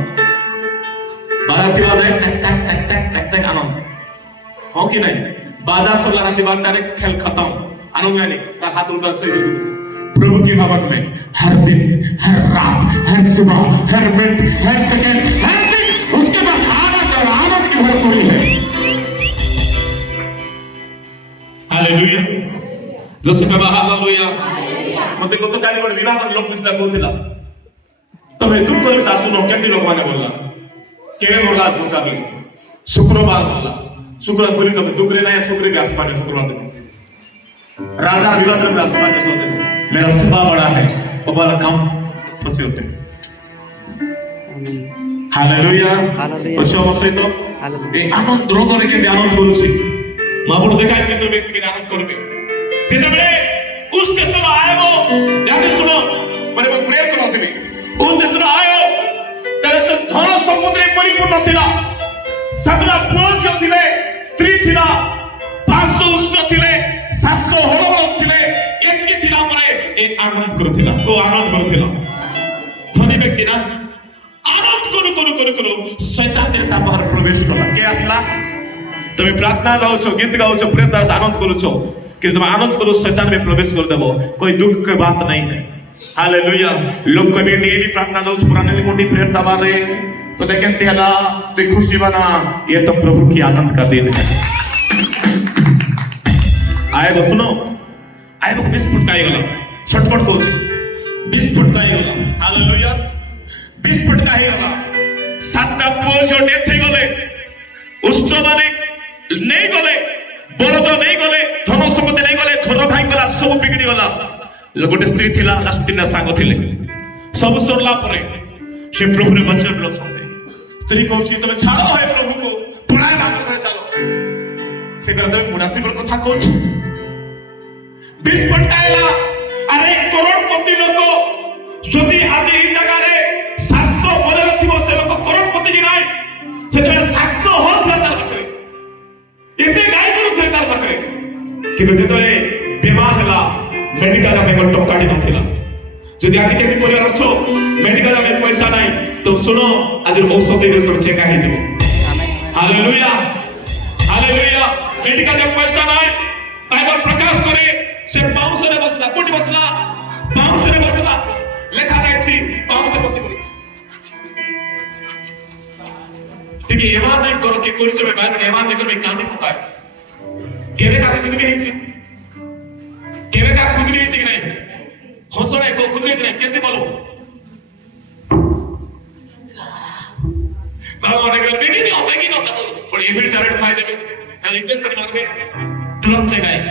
बाजा थी बाजा चक आनंद हो कि नहीं बाजा सोला हाथी बाटा रे खेल खत्म आनंद नहीं का हाथ उल्टा सही प्रभु के भवन में हर दिन हर रात हर सुबह हर मिनट हर सेकंड हर दिन उसके पास आनंद की भरपूरी है हालेलुया जैसे बाबा हालेलुया मते को तो काली बड़ विवाह पर लोग मिसला कहतिला तमे दुख करे सासु नो केंदी लोग माने बोलला केने बोलला पहुंचाबे शुक्रवार बोलला शुक्रवार बोली तमे दुख रे ना शुक्र के आसमान शुक्रवार दिन राजा विवाह में आसमान में सोते मेरा सुबह बड़ा है वो बड़ा काम पछे होते हालेलुया पछो बसे तो ए आनंद रोग रे के आनंद करूसी माबड़ देखाई दिन में से के आनंद करबे जेतबे उस देश में आएगो ध्यान सुनो माने वो प्रेयर करो से उस देश में आयो तेरे से धन संपत्ति परिपूर्ण थिला सबना पुरुष जो थिले स्त्री थिला 500 उष्ट थिले 700 हड़बड़ थिले एतकी थिला परे ए आनंद करूथिला को आनंद करूथिला धनी व्यक्ति ना आनंद करू शैतान देवता बाहर प्रवेश करला के आसला तमे प्रार्थना गाउछो गीत गाउछो प्रेम दास आनंद करूछो कि तुम आनंद करो शैतान में प्रवेश कर देबो कोई दुख की बात नहीं है हालेलुया लोग कभी डेली प्रार्थना गाउछ पुराने निकोंडी प्रेम दबारे तो देखते हला तो खुशी बना ये तो प्रभु की आनंद का दिन है आएगो सुनो आएगो 20 फुट का आएगो छटपट होछि 20 फुट का आएगो हालेलुया 20 फुट का आएगो सातटा पुओ जो डेथ हे गले उष्ट माने नहीं गले बरद नहीं गले धन संपत्ति नहीं गले घर भाई गला सब बिगड़ी गला गोटे स्त्री थिला लास्ट दिन सांग थिले सब सरला परे से प्रभु रे वचन रसते स्त्री कहछि तमे छाड़ो है प्रभु को पुराय नाम करे चलो से करते मुनास्ती पर कथा कहछ বিস্ফোটাইলা আরে করোড়পতি লোক যদি আজ এই জায়গায় 700 বলে রাখিব সে লোক করোড়পতি কি নাই সেটা 700 হল ଥିଲା তার পাখরে এতে গাই গরু ଥିଲେ তার পাখরে কিন্তু যেতବେଳେ বেমার ହେଲା মেডিকেল যাবে কোন টকাটি নଥିଲା যদি আজ কেটি পরিবার অছ মেডিকেল যাবে পয়সা নাই তো শুনো আজ ঔষধ দিয়ে সব চেক হয়ে যাব হালেলুয়া হালেলুয়া মেডিকেল যাবে পয়সা নাই বাইবেল প্রকাশ করে সে পাউসরে বসলা কোটি বসলা পাউসরে বসলা লেখা যাইছি পাউসরে বসি করিছি ঠিক এমান দেখ করো কি করিছ বাইবেল এমান দেখ করবে কাঁদি পকায় কেবে কাকে খুঁজলি হইছি কেবে কাকে খুঁজলি হইছি কি নাই হসড়াই কো খুঁজলি হইছি নাই কেতে বলো বাবা অনেক বেগি নো তবে বড় এভিল ট্যাবলেট খাই দেবে আর ইনজেকশন মারবে তুরন্ত জায়গায়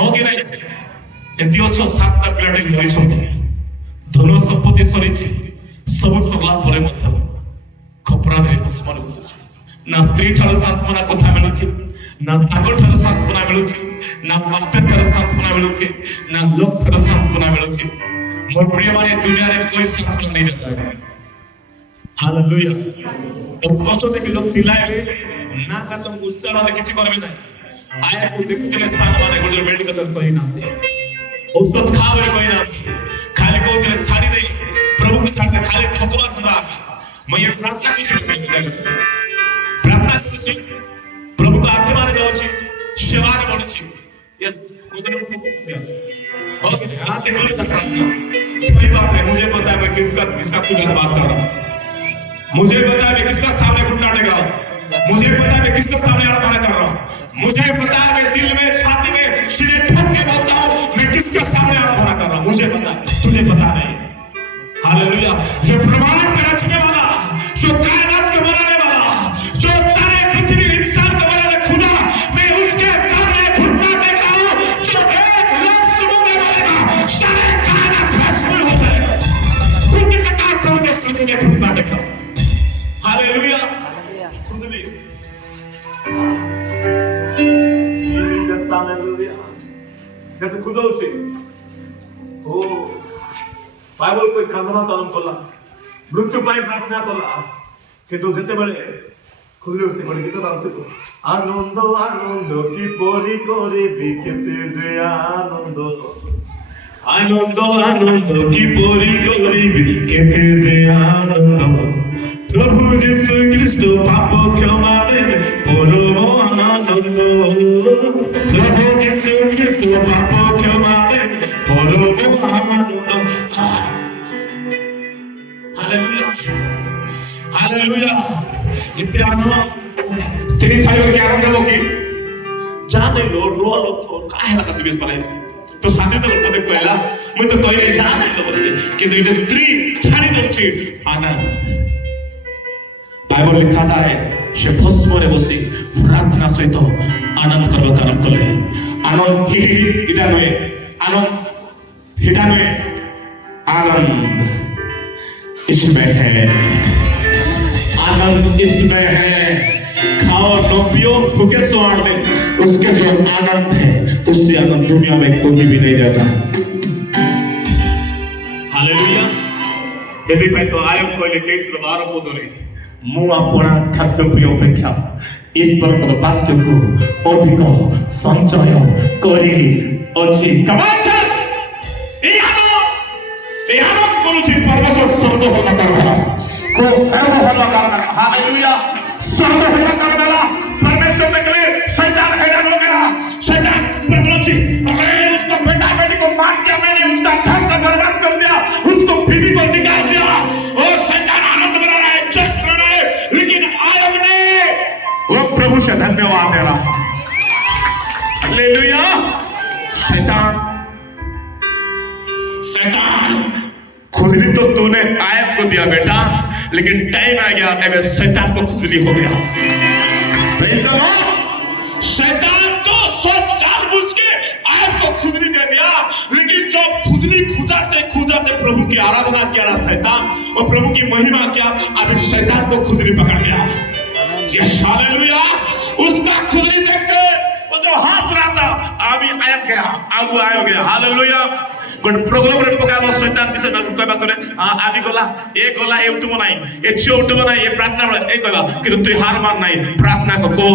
हो कि नहीं एति अछ सातटा पिलाटे धरि छथि धन संपत्ति सरिछि सब सरला परे मध्य खपरा धरि दुश्मन बुझुछि ना स्त्री ठार सांत्वना कथा मिलुछि ना सागर ठार सांत्वना मिलुछि ना मास्टर ठार सांत्वना मिलुछि ना लोक ठार सांत्वना मिलुछि मोर प्रिय माने दुनिया रे कोई सांत्वना नहीं रहता है हालेलुया तो कष्ट देखि लोक चिल्लाइले ना का तुम गुस्सा रे किछि करबे नहीं आया को देखुଥିଲେ ସାଙ୍ଗ ମାନେ ଗୋଟେ ମେଡିକାଲ କହି ନାନ୍ତି ଔଷଧ ଖା ବୋଲି କହି ନାନ୍ତି ଖାଲି କହୁଥିଲେ ଛାଡି ଦେଇ प्रभु के साथ खाली ठोकरा सुना मैं ये प्रार्थना की शुरू करने जा रहा प्रार्थना करूची प्रभु का आत्मा रे जाउची सेवा रे बढ़ुची यस मुझे फोकस दिया ओके हां ते बोले तक कोई बात नहीं मुझे पता है मैं किसका खुदा बात कर रहा हूं मुझे पता है मैं किसका सामने घुटना टेक रहा हूं मुझे पता है मैं किसके सामने आराधना कर रहा हूं मुझे पता है मैं दिल में छाती में सिरे ठोक के बोलता हूं मैं किसके सामने आराधना कर रहा हूं मुझे पता तुझे पता नहीं हालेलुया जो प्रमाण का रचने वाला जो कायनात के बनाने वाला जो सारे पृथ्वी इंसान के बनाने खुदा मैं उसके सामने घुटना टेका हूं जो एक लोक सुनने वाला सारे कायनात भस्म हो जाएगा उनके कतार प्रभु के सामने घुटना टेका हालेलुया खुदली हालेलुया कैसे खुदा उसे ओ बाइबल कोई कांदना कलम कला मृत्यु पाई प्रार्थना कला কিন্তু যেতেবেলে খুদলি উসে বলে গীত গাওতে তো আনন্দ আনন্দ কি পরি করে বিকেতে যে আনন্দ আনন্দ আনন্দ কি পরি করে বিকেতে যে আনন্দ প্রভু যিশু খ্রিস্ট পাপ ক্ষমা দেন পরম আনন্দ প্রভু যিশু খ্রিস্ট পাপ ক্ষমা দেন পরম আনন্দ हालेलुया हालेलुया इतने आनंद तेरी सारी के आनंद है लोगी जाने लो रो लो तो काहे लगा तुझे बनाई तो साथे तो बोलते कहला मैं तो कह रही जाने लो बोलते कि तो स्त्री छाड़ी दो छी आनंद बाइबल लिखा जाए से भस्म रे बसी प्रार्थना सहित आनंद करबा आरंभ करले आनंद ही इटा नय आनंद हिटा नय आनंद इसमें है आनंद इसमें है खाओ नो पियो भूखे सो आने उसके जो आनंद है उससे आनंद दुनिया में कोई भी नहीं रहता हालेलुया यदि भाई तो आयो कोई केस रो 12 पदरे मु अपना खाद्य प्रिय अपेक्षा ईश्वर को वाक्य को अधिक संचय करी अछि कमाच ए आनंद करूची परमेश्वर स्वर्ग होला करबला को सर्व होला करबला हालेलुया स्वर्ग होला करबला परमेश्वर ने कहे शैतान हैरान हो गया शैतान बोलची अरे उसका बेटा बेटी को मार दिया मैंने उसका घर का बर्बाद कर दिया उसको बीवी को निकाल दिया और शैतान आनंद मना रहा है जश कर रहा है लेकिन आयब ने वो प्रभु से धन्यवाद दे रहा हालेलुया शैतान खुजली तो तूने आयत को दिया बेटा लेकिन टाइम आ गया अब शैतान को खुजली हो गया शैतान को सोच जानबूझ के आयत को खुजली दे दिया लेकिन जब खुजली खुजाते प्रभु की आराधना किया ना शैतान और प्रभु की महिमा किया अभी शैतान को खुजली पकड़ गया ये हालेलुया उसका खुजली देख के वो जो हंस रहा था अभी आया गया आगु आया गया हालेलुया गोटे प्रोग्राम रे पकाबो शैतान विषय न कहबा करे आबी गला ए उठबो नाही ए छियो उठबो नाही ए प्रार्थना ए कहबा कि तू हार मान नाही प्रार्थना को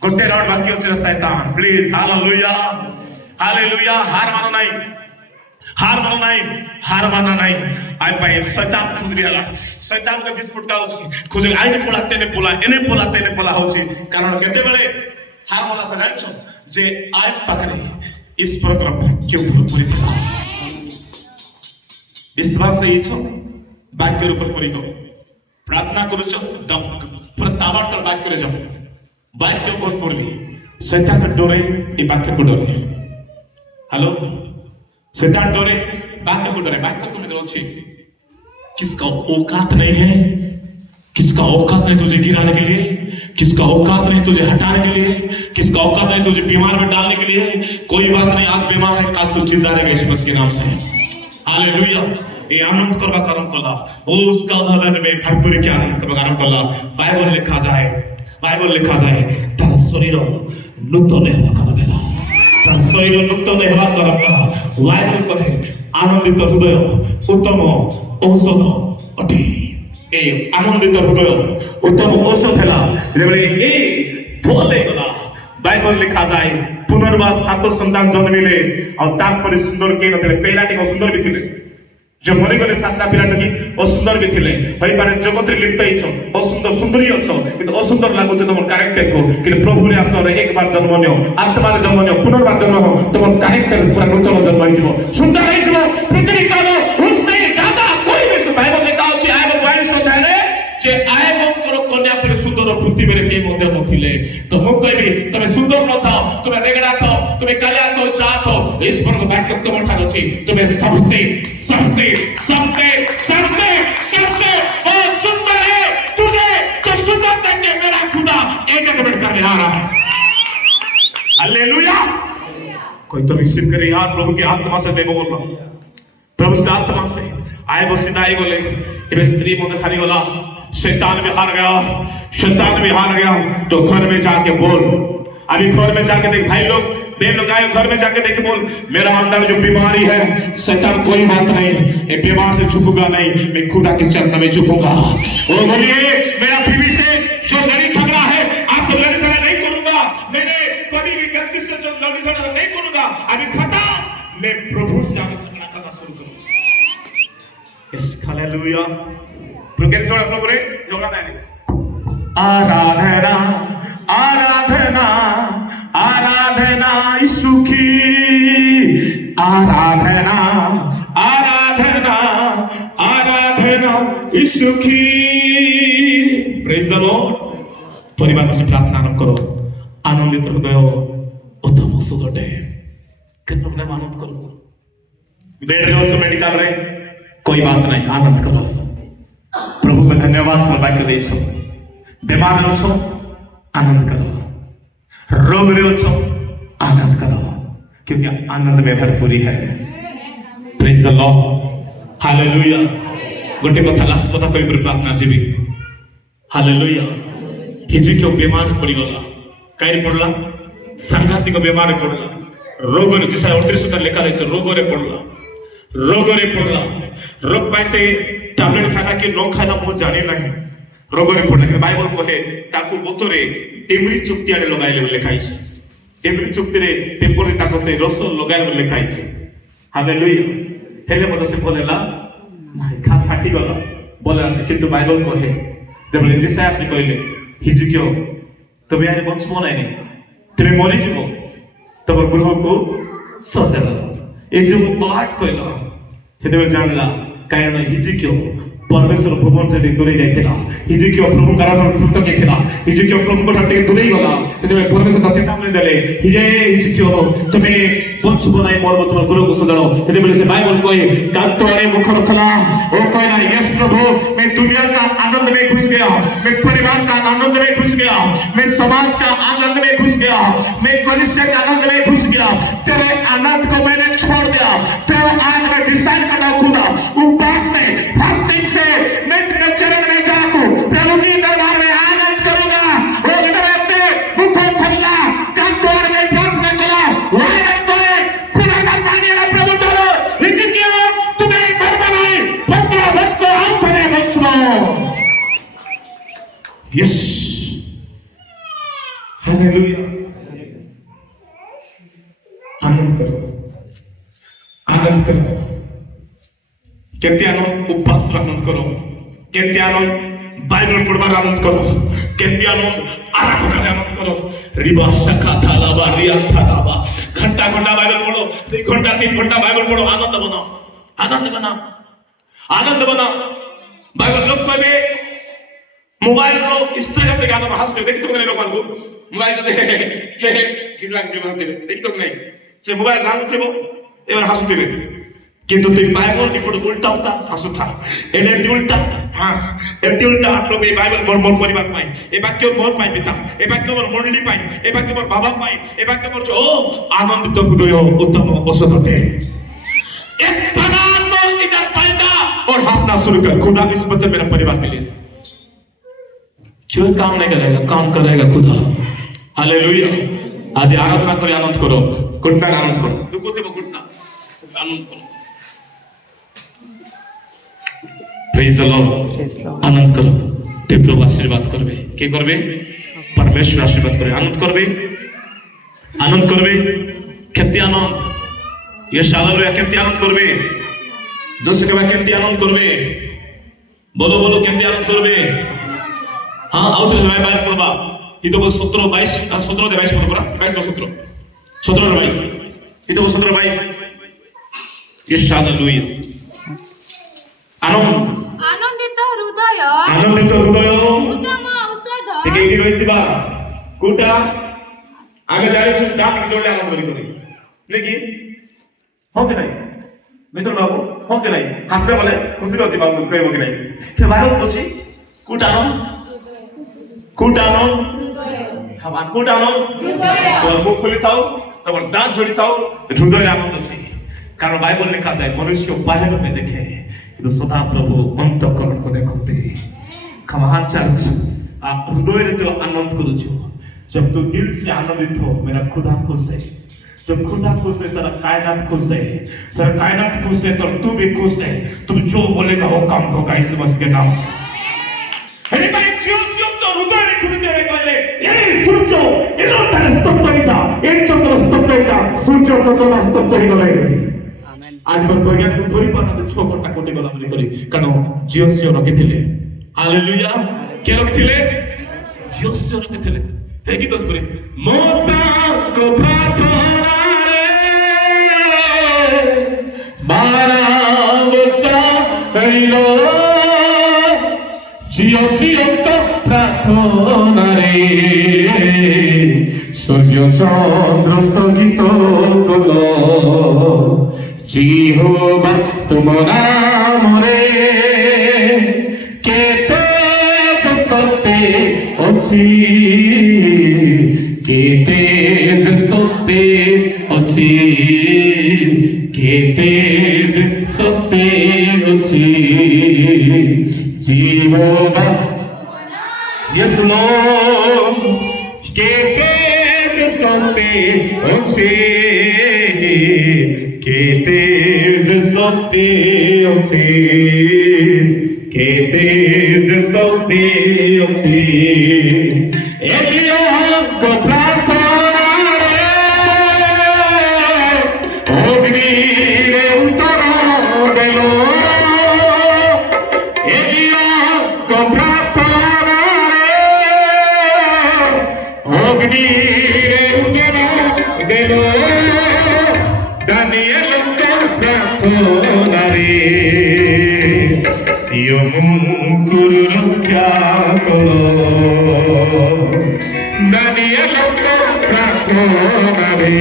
गोटे राउंड बाकी होचे शैतान प्लीज हालेलुया हालेलुया हार मानो नाही हार माना नहीं आई पाए शैतान खुजरियाला शैतान के विस्फोट का होची खुजे आइने पोलाते ने पोला एने पोलाते ने पोला होची कारण केते बेले हार माना से जानिछो जे आई पाकरे इस प्रोग्राम क्यों पूरी विश्वास से इछो वाक्य ऊपर पड़ी हो प्रार्थना करूछो दम प्रतावर तर वाक्य रे जाओ वाक्य ऊपर पड़ी शैतान के डरे ए वाक्य को डरे हेलो शैतान डरे वाक्य को डरे वाक्य तुम्हें डरो किसका औकात नहीं है किसका औकात नहीं तुझे गिराने के लिए किसका औकात नहीं तुझे हटाने के लिए किसका औकात नहीं तुझे बीमार में डालने के लिए कोई बात नहीं आज बीमार है कल तू जिंदा रहेगा यीशु मसीह के नाम से हालेलुया ये आनंद करवा कर्म कला ओ उसका भवन में भरपूर के आनंद करवा कर्म कला बाइबल लिखा जाए तार शरीर नूतन है शरीर नूतन हेबा द्वारा बाइबल कहे आनंदित हृदय उत्तम औषध अटे ए आनंदित हृदय उत्तम औषध हेला जेबले ए भोले गला बाइबल लिखा जाए पुनर्वास सात संतान जन्मिले और तापर सुंदर के नथिले पेलाटी को सुंदर भी थिले जो मरी गले सातटा पिलाटी असुंदर भी थिले होई पारे जगत रे लिप्त हिचो असुंदर सुंदरी अछो किंतु असुंदर लागो छ तमन कैरेक्टर को कि प्रभु रे आसरे एक बार जन्म नियो आत्मा रे जन्म नियो पुनर्वास जन्म हो तमन कैरेक्टर पूरा नूतन जन्म हिजो सुंदर हिजो पृथ्वी कालो उससे ज्यादा कोई भी बाइबल में कहौ छी आइबो वाइस होताले जे आइबो करो कन्या पर सुंदर पृथ्वी रे के मध्य नथिले तो मु कहबी तमे सुंदर न थाओ तमे रेगड़ा थाओ तमे कालिया को जात हो ईश्वर को वाक्य तमन ठार अछि तमे सबसे बहुत सुंदर है तुझे जो सुंदर करके मेरा खुदा एक मिनट करने आ रहा है हालेलुया कोई तो रिसीव करे यार प्रभु की आत्मा से देखो बोल रहा प्रभु से आत्मा से आए बसिना आई बोले ये स्त्री मुझे हारी गला शैतान भी हार गया तो घर में जाके बोल अभी घर में जाके देख भाई लोग बहन लोग आए घर में जाके देखे बोल मेरा अंदर जो बीमारी है शैतान कोई बात नहीं ये बीमार से झुकूंगा नहीं मैं खुदा के चरण में झुकूंगा वो बोलिए मेरा बीवी से जो लड़ी झगड़ा है आज से लड़ी झगड़ा नहीं करूंगा मैंने कभी भी गलती से जो लड़ी झगड़ा नहीं करूंगा अभी खत्म मैं प्रभु से आगे झगड़ा करना शुरू करूंगा यस हालेलुया प्रभु जोड़ा प्रभु रे झगड़ा नहीं आराधना आराधना आराधना यीशु की आराधना आराधना आराधना यीशु की प्रेज द लॉर्ड परिवार से प्रार्थना आरंभ करो आनंदित हृदय उत्तम सुगटे कितना अपने आनंद करो बैठ रहे हो मेडिकल रे कोई बात नहीं आनंद करो प्रभु का धन्यवाद वाक्य दे सो बीमार हो आनंद करो रोग रे हो आनंद करो क्योंकि आनंद में भरपूरी है प्रेज द लॉर्ड हालेलुया गोटे कथा लास्ट कथा कोई पर प्रार्थना जीवी हालेलुया हिजकियो बीमार पड़ी गला काई पड़ला सांघातिक बीमार पड़ला रोग रे जिसा 38 का लिखा है रोग रे पड़ला रोग पैसे टैबलेट खाना कि न खाना मो जाने नहीं रोग रे पड़ला के बाइबल कहे ताकू बोतरे टेमरी चुक्ति आने लगाइले लिखाई छै टेमरी चुक्ति रे पेपर रे ताको से रस लगाइले लिखाई छै हालेलुया हेले मत से बोलेला नहीं खा फाटी गला बोला किंतु बाइबल कहे जब जिसा से कहले हिजकियो तबे यार बंचबो नहीं तबे मरि जबो तब गृह को सजल ए जो आठ कहला सेते जानला कारण हिजकियो परमेश्वर भवन से दूरे जाइथिला हिजकियो प्रभु कारण सुत के थिला हिजकियो प्रभु को हटे दूरे गला सेते परमेश्वर का चेतावनी देले हिजकियो तमे बंचबो नहीं मरबो तुम गृह को सजल सेते बोले से बाइबल कहे कातरे मुख रखला ओ कहला यस प्रभु मैं दुनिया का आनंद में घुस गया मैं परिवार का आनंद में घुस गया मैं समाज का आनंद में घुस गया मैं कलिसिया के आनंद में घुस गया तेरे आनंद को मैंने छोड़ दिया तेरे आज मैं डिसाइड करना खुदा ऊपर से फास्टिंग से मैं तेरे चरण में जाकर प्रभु के दरबार में आनंद यस हालेलुया आनंद करो केते आनंद उपवास आनंद करो केते आनंद बाइबल पढ़वार आनंद करो केते आनंद आराधना आनंद करो रिबा सखा थालाबा रिया थालाबा घंटा घंटा बाइबल पढ़ो 2 घंटा 3 घंटा बाइबल पढ़ो आनंद बनाओ बाइबल लोग कहबे मोबाइल रो इंस्टाग्राम देखा तो हंसते देखि तो नहीं लोग को मोबाइल देखे हे किस लाग जीवन देबे देखि तो नहीं से मोबाइल राम थेबो एवर हंसते किंतु तुम बाइबल की पढ़ो उल्टा होता हंसुथा एने उल्टा हंस एते उल्टा आप लोग ये बाइबल मोर परिवार पाई ए वाक्य मोर पाई पिता ए वाक्य मोर मंडली पाई ए वाक्य मोर बाबा पाई ए वाक्य मोर ओ आनंदित हृदय उत्तम औषध होते एक बना को इधर पलटा और हंसना शुरू कर खुदा इस वचन मेरा परिवार के लिए क्यों काम नहीं करेगा काम करेगा खुदा हालेलुया आज आराधना करे आनंद करो घुटना आनंद करो दुखो थे घुटना आनंद करो प्रेज द लॉर्ड आनंद करो ते प्रभु आशीर्वाद करबे के करबे परमेश्वर आशीर्वाद करे आनंद करबे केते आनंद यस हालेलुया केते आनंद करबे जोश के केते आनंद करबे बोलो केते आनंद करबे हाँ आउट समय बाहर पड़वा ये तो 17 22 17 दे 22 पड़ा 22 तो 17 17 22 ये तो 17 22 यस हालेलुया आनंदित हृदय उत्तम औषध ठीक है रहिছি বা কোটা আগে জানিছ দাঁত কি জোড়লে আনন্দ করি নাকি হতে নাই মিত্র বাবু হতে নাই হাসবে বলে খুশি হচ্ছে বাবু কইব কি নাই কে বাইরে বলছি কুটানো খাবার কুটানো তোমার মুখ খুলি তাও তোমার দাঁত ঝরি তাও হৃদয়ে আনন্দ আছে কারণ বাইবেল লেখা যায় মনুষ্য বাহির में देखे কিন্তু সদা প্রভু অন্তঃকরণ को देखते खमाहान चर्च आप हृदय रे तो आनंद करूछु जब तू दिल से आनंदित हो मेरा खुदा खुश है जब खुदा खुश है तेरा कायनात खुश है तेरा कायनात खुश है तो तू भी खुश है तुम जो बोलेगा वो काम होगा इस मसीह के नाम हे भाई क्यों तो हृदय रे खुश देवे कहले ए সূর্য এলো তার স্তব্ধ হই যা এই চন্দ্র স্তব্ধ হই যা সূর্য চন্দ্র স্তব্ধ হই গেল आज पर बैज्ञानिक धरी पाना 6 घंटा कोटी गला बोली करी कारण जियोसियो रखिथिले हालेलुया के रखिथिले जियोसियो रखिथिले हे की दोस करे मोसा को प्रार्थना रे मारा मोसा हइलो जियोसियो को प्रार्थना रे सूर्य चंद्र स्तगित कलो जीहोवा तुम नाम रे केते सत्ते अछि केते सत्ते अछि केते सत्ते अछि जीहोवा यस नो केते सत्ते अछि केते सत्ते अछि केते सत्ते अछि एलिया को प्रार्थना अग्नि रे उत्तर देलो एलिया को प्रार्थना अग्नि रे उत्तर देलो दानियल को प्रार्थना रे सियो मुकुर रक्षा करो दानियल को प्रार्थना रे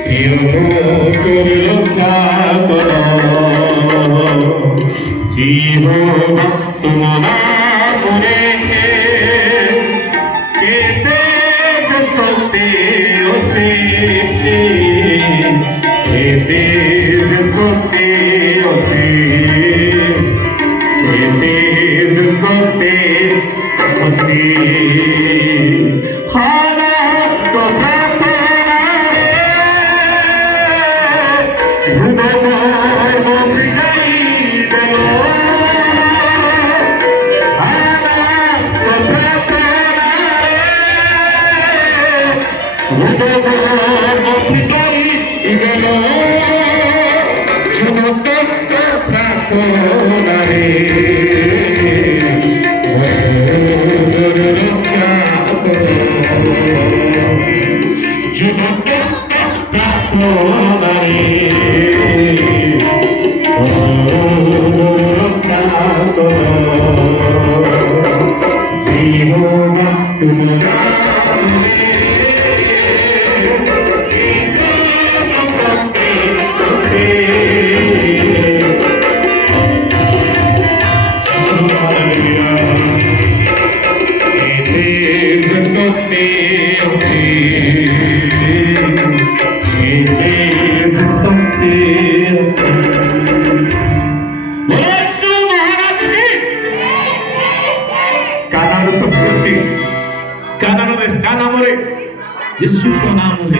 सियो मुकुर रक्षा करो जीवोवा तुम नाम रे केते सत्ते अछि केते सत्ते अछि केते सत्ते अछि हाना तो प्रार्थना रे हृदय मोर गई देलो हाना जीवोगा तुम यीशुको नामरे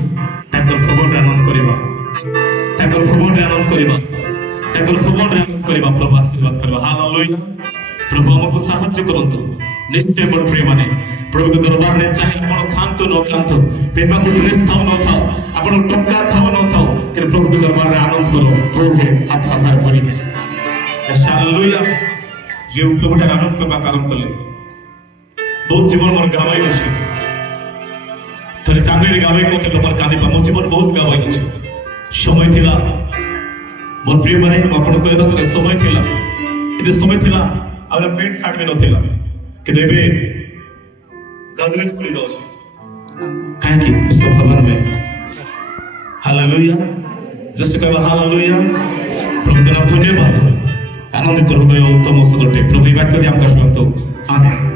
ताकर खबर आनंद करिबा ताकर खबर आनंद करिबा ताकर खबर आनंद करिबा प्रभु आशीर्वाद करिबा हालेलुया प्रभु हमको साहाय्य करंतु निश्चय बड़ प्रिय माने प्रभु के दरबार रे चाहे आपण खांतो न खांतो पेमा को ड्रेस थाओ न थाओ आपण टंका थाओ न थाओ कि प्रभु के दरबार रे आनंद करो प्रभु के हाथ आभार करी के हालेलुया जे प्रभु के आनंद करबा कारण करले बहुत जीवन मोर गावाई अछि थोड़े चांगली गावे को लोक कांदी पा मो जीवन बहुत गावाई अछि समय थिला मोर प्रिय माने आपण कहबा से समय थिला इदे समय थिला और पेंट शर्ट में नथिला कि देबे गादरेज खुली जाउछि काहे कि पुस्तक भवन में हालेलुया जैसे कहबा हालेलुया प्रभु का नाम धन्यवाद आनंदित हृदय उत्तम सदटे प्रभु वाक्य हम का सुनतो आमेन।